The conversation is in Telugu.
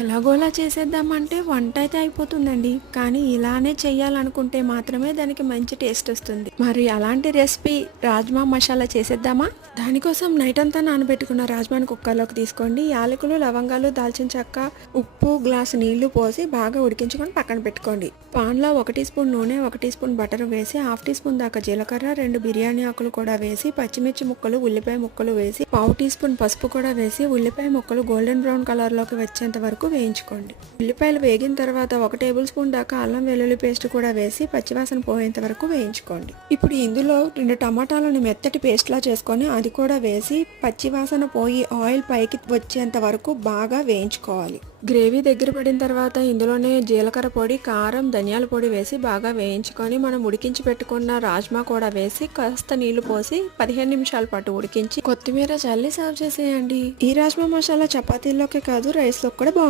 ఎలాగోలా చేసేద్దామంటే వంట అయితే అయిపోతుందండి. కానీ ఇలానే చెయ్యాలనుకుంటే మాత్రమే దానికి మంచి టేస్ట్ వస్తుంది. మరి అలాంటి రెసిపీ రాజ్మా మసాలా చేసేద్దామా? దానికోసం నైట్ అంతా నానబెట్టుకున్న రాజ్మాని కుక్కర్లోకి తీసుకోండి. యాలకులు, లవంగాలు, దాల్చిన చెక్క, ఉప్పు, గ్లాసు నీళ్లు పోసి బాగా ఉడికించుకొని పక్కన పెట్టుకోండి. పాన్లో 1 టీ స్పూన్ నూనె, 1 టీ స్పూన్ బటర్ వేసి 1/2 టీ స్పూన్ దాకా జీలకర్ర, 2 బిర్యానీ ఆకులు కూడా వేసి పచ్చిమిర్చి ముక్కలు, ఉల్లిపాయ ముక్కలు వేసి 1/2 టీ స్పూన్ పసుపు కూడా వేసి ఉల్లిపాయ ముక్కలు గోల్డెన్ బ్రౌన్ కలర్లోకి వచ్చేంత వరకు వేయించుకోండి. ఉల్లిపాయలు వేగిన తర్వాత 1 టేబుల్ స్పూన్ దాకా అల్లం వెల్లుల్లి పేస్ట్ కూడా వేసి పచ్చివాసన పోయేంత వరకు వేయించుకోండి. ఇప్పుడు ఇందులో 2 టమాటాలను మెత్తటి పేస్ట్ లా చేసుకొని అది కూడా వేసి పచ్చివాసన పోయి ఆయిల్ పైకి వచ్చేంత వరకు బాగా వేయించుకోవాలి. గ్రేవీ దగ్గర పడిన తర్వాత ఇందులోనే జీలకర్ర పొడి, కారం, ధనియాల పొడి వేసి బాగా వేయించుకొని మనం ఉడికించి పెట్టుకున్న రాజ్మా కూడా వేసి కాస్త నీళ్లు పోసి 15 నిమిషాల పాటు ఉడికించి కొత్తిమీర చల్లి సర్వ్ చేసేయండి. ఈ రాజ్మా మసాలా చపాతీల్లోకే కాదు రైస్లో కూడా బాగుంటుంది.